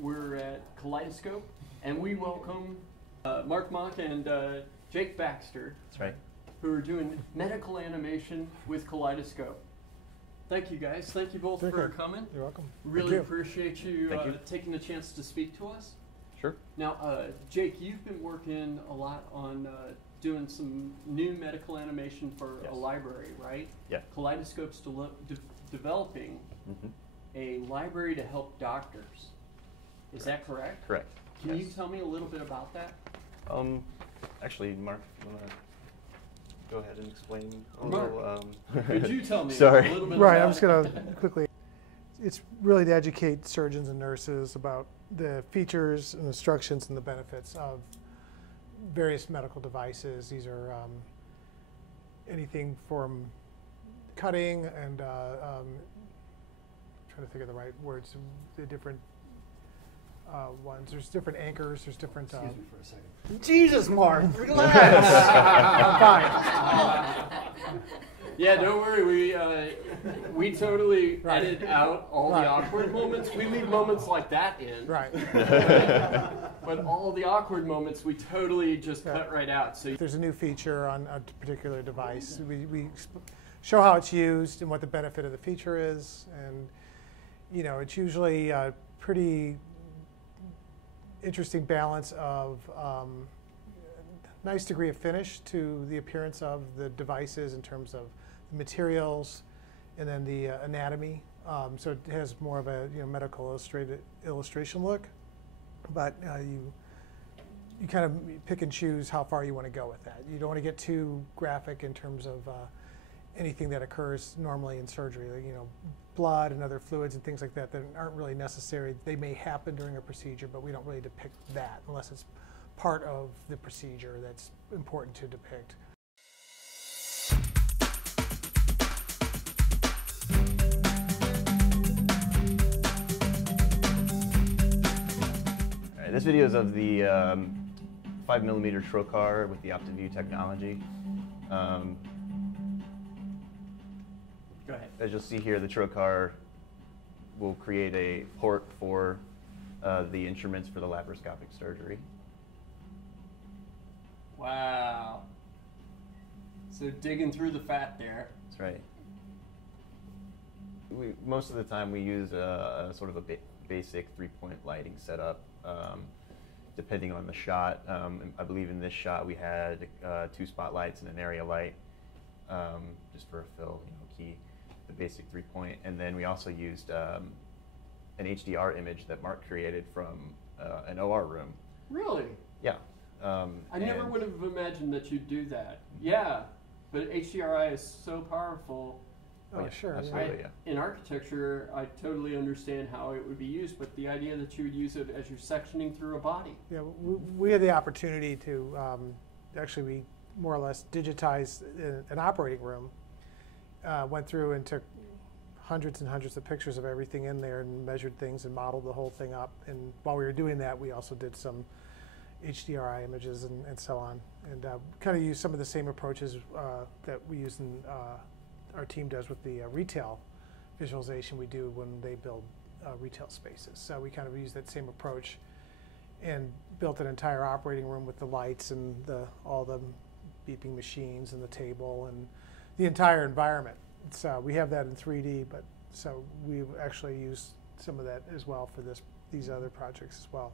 we're at Kaleidoscope, and we welcome Mark Mock and Jake Baxter. That's right. Who are doing medical animation with Kaleidoscope. Thank you, guys. Thank you both for coming. You're welcome. Really appreciate you, taking the chance to speak to us. Sure. Now, Jake, you've been working a lot on doing some new medical animation for a library, right? Yeah. Kaleidoscope's developing a library to help doctors. Is that correct? Correct. Can you tell me a little bit about that? Actually, Mark, if you want to go ahead and explain a Mark, little. Could you tell me Sorry. a little bit Right, about I'm just going to quickly. It's really to educate surgeons and nurses about the features and instructions and the benefits of various medical devices. These are anything from cutting and trying to think of the right words. The different ones. There's different anchors. There's different. Excuse me for a second. Jesus, Mark, relax. I'm fine. Yeah, don't worry. We totally edit out all the awkward moments. We leave moments like that in. Right. But all the awkward moments, we totally just cut right out. So there's a new feature on a particular device. We show how it's used and what the benefit of the feature is, and it's usually a pretty interesting balance of nice degree of finish to the appearance of the devices in terms of the materials and then the anatomy. So it has more of a medical illustration look, but you kind of pick and choose how far you want to go with that. You don't want to get too graphic in terms of anything that occurs normally in surgery, like, blood and other fluids and things like that that aren't really necessary. They may happen during a procedure, but we don't really depict that unless it's part of the procedure that's important to depict. All right, this video is of the 5mm trocar with the OptiView technology. go ahead. As you'll see here, the trocar will create a port for the instruments for the laparoscopic surgery. Wow. So digging through the fat there. That's right. Most of the time we use a sort of a basic three-point lighting setup, depending on the shot. I believe in this shot we had 2 spotlights and an area light, just for a fill, key, the basic 3-point. And then we also used an HDR image that Mark created from an OR room. Really? Yeah. I never would have imagined that you'd do that. Yeah, but HDRI is so powerful. Oh, sure. Absolutely, yeah. In architecture, I totally understand how it would be used, but the idea that you would use it as you're sectioning through a body. Yeah, we had the opportunity to actually we more or less digitized an operating room. Went through and took hundreds and hundreds of pictures of everything in there and measured things and modeled the whole thing up. And while we were doing that, we also did some HDRI images and so on, and kind of used some of the same approaches that we use in our team does with the retail visualization we do when they build retail spaces. So we kind of use that same approach and built an entire operating room with the lights and all the beeping machines and the table and the entire environment. So we have that in 3D, but so we actually use some of that as well for these other projects as well.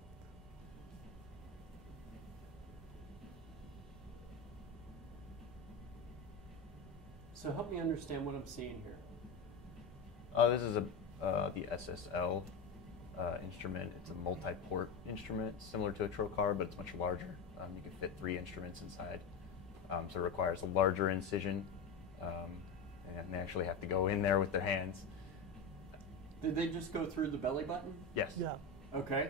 So help me understand what I'm seeing here. This is the SSL instrument. It's a multi-port instrument, similar to a trocar, but it's much larger. You can fit 3 instruments inside, so it requires a larger incision, and they actually have to go in there with their hands. Did they just go through the belly button? Yes. Yeah. Okay.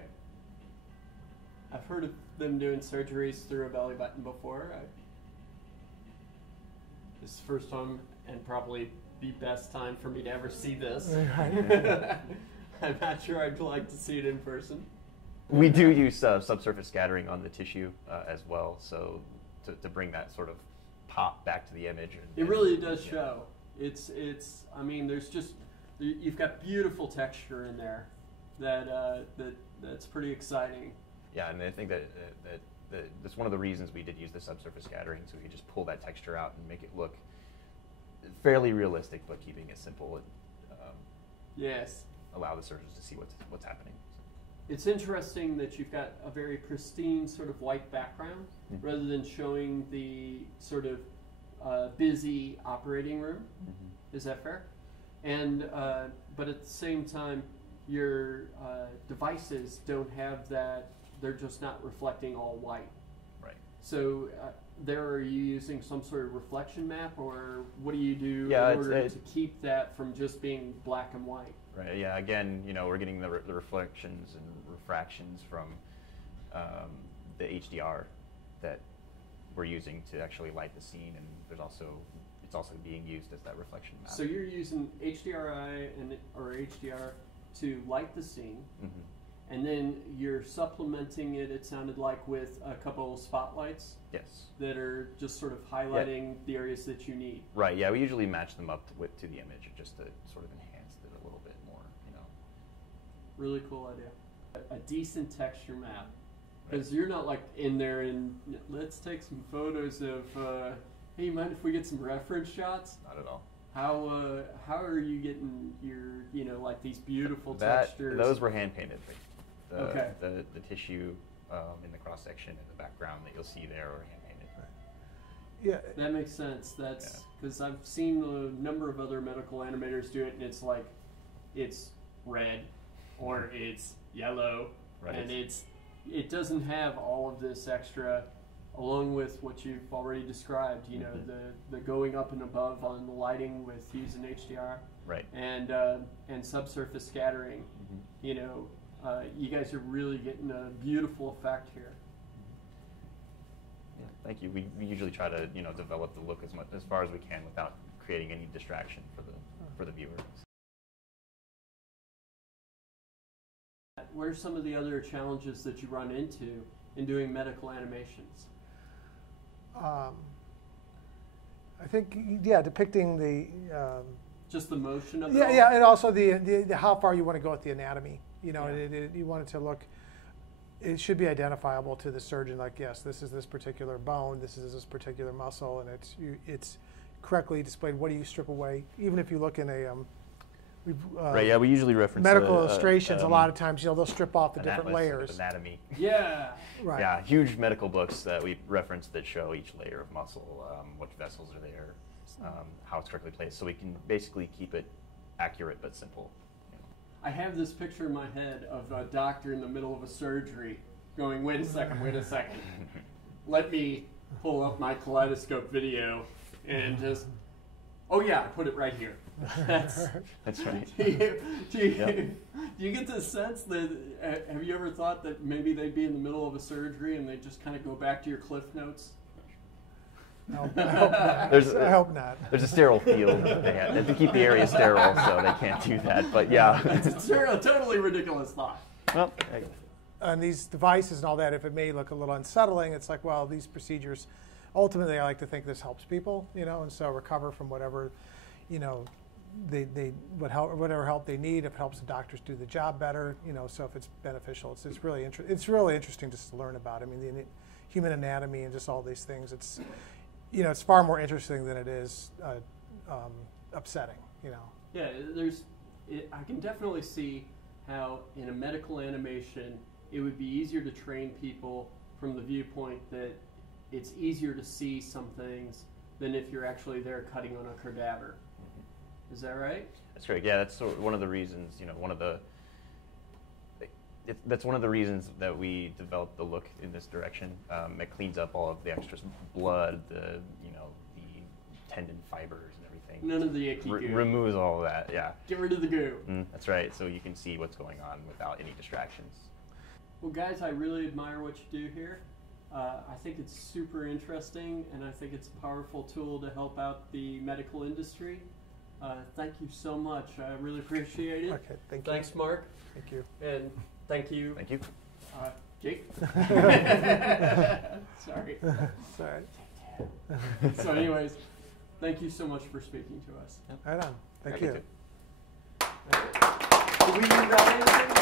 I've heard of them doing surgeries through a belly button before. This is the first time and probably the best time for me to ever see this. I'm not sure I'd like to see it in person. We do use subsurface scattering on the tissue as well, so to bring that sort of pop back to the image. It really does show. It's. I mean, there's just, you've got beautiful texture in there that That's pretty exciting. Yeah, and I think that that's one of the reasons we did use the subsurface scattering, so we could just pull that texture out and make it look fairly realistic, but keeping it simple and yes, allow the surgeons to see what's happening. It's interesting that you've got a very pristine sort of white background rather than showing the sort of busy operating room. Is that fair? And but at the same time, your devices don't have that. They're just not reflecting all white. Right. So are you using some sort of reflection map, or what do you do in order to keep that from just being black and white? Right. Yeah. Again, we're getting the reflections and refractions from the HDR that we're using to actually light the scene, and it's also being used as that reflection map. So you're using HDRI or HDR to light the scene, and then you're supplementing it. It sounded like with a couple of spotlights. Yes. That are just sort of highlighting the areas that you need. Right. Yeah. We usually match them up to the image just to sort of enhance it a little bit more. Really cool idea. A decent texture map, because you're not like in there and let's take some photos of. Hey, mind if we get some reference shots? Not at all. How are you getting your like these beautiful textures? Those were hand painted. Okay. The tissue in the cross section in the background that you'll see there are hand painted. Yeah. That makes sense. That's because I've seen a number of other medical animators do it, and it's like it's red or it's yellow, and it doesn't have all of this extra. Along with what you've already described, the going up and above on the lighting with using HDR, right, and subsurface scattering, you guys are really getting a beautiful effect here. Yeah, thank you. We usually try to develop the look as far as we can without creating any distraction for the viewer. What are some of the other challenges that you run into in doing medical animations? I think, depicting the just the motion of it. And also the how far you want to go with the anatomy. You want it to look. It should be identifiable to the surgeon. Like, yes, this is this particular bone, this is this particular muscle, and it's correctly displayed. What do you strip away? Even if you look in a right. Yeah, we usually reference medical illustrations. A lot of times, they'll strip off the different layers. Anatomy. Yeah. Right. Yeah, huge medical books that we reference that show each layer of muscle, what vessels are there, how it's correctly placed, so we can basically keep it accurate but simple. I have this picture in my head of a doctor in the middle of a surgery going, wait a second, let me pull up my kaleidoscope video and just, oh yeah, I put it right here. That's right. Do you get the sense that, have you ever thought that maybe they'd be in the middle of a surgery and they just kind of go back to your cliff notes? No, I hope not. There's a sterile field. They have to keep the area sterile, so they can't do that. But yeah, it's a totally ridiculous thought. Well, and these devices and all that, if it may look a little unsettling, it's like, well, these procedures, ultimately, I like to think this helps people, and so recover from whatever, whatever help they need. If it helps the doctors do the job better, so if it's beneficial, it's really interesting just to learn about. I mean, the human anatomy and just all these things. It's it's far more interesting than it is upsetting. Yeah, I can definitely see how in a medical animation it would be easier to train people from the viewpoint that it's easier to see some things than if you're actually there cutting on a cadaver. Is that right? That's right. Yeah, that's one of the reasons. That's one of the reasons that we developed the look in this direction. It cleans up all of the extra blood, the tendon fibers and everything. None of the icky goo. Removes all of that. Yeah. Get rid of the goo. That's right. So you can see what's going on without any distractions. Well, guys, I really admire what you do here. I think it's super interesting, and I think it's a powerful tool to help out the medical industry. Thank you so much. I really appreciate it. Okay, thank you. Thanks, Mark. Thank you. And thank you. Thank you. Jake. Sorry. Sorry. So anyways, thank you so much for speaking to us. Right on. Thank you. Do we got anything?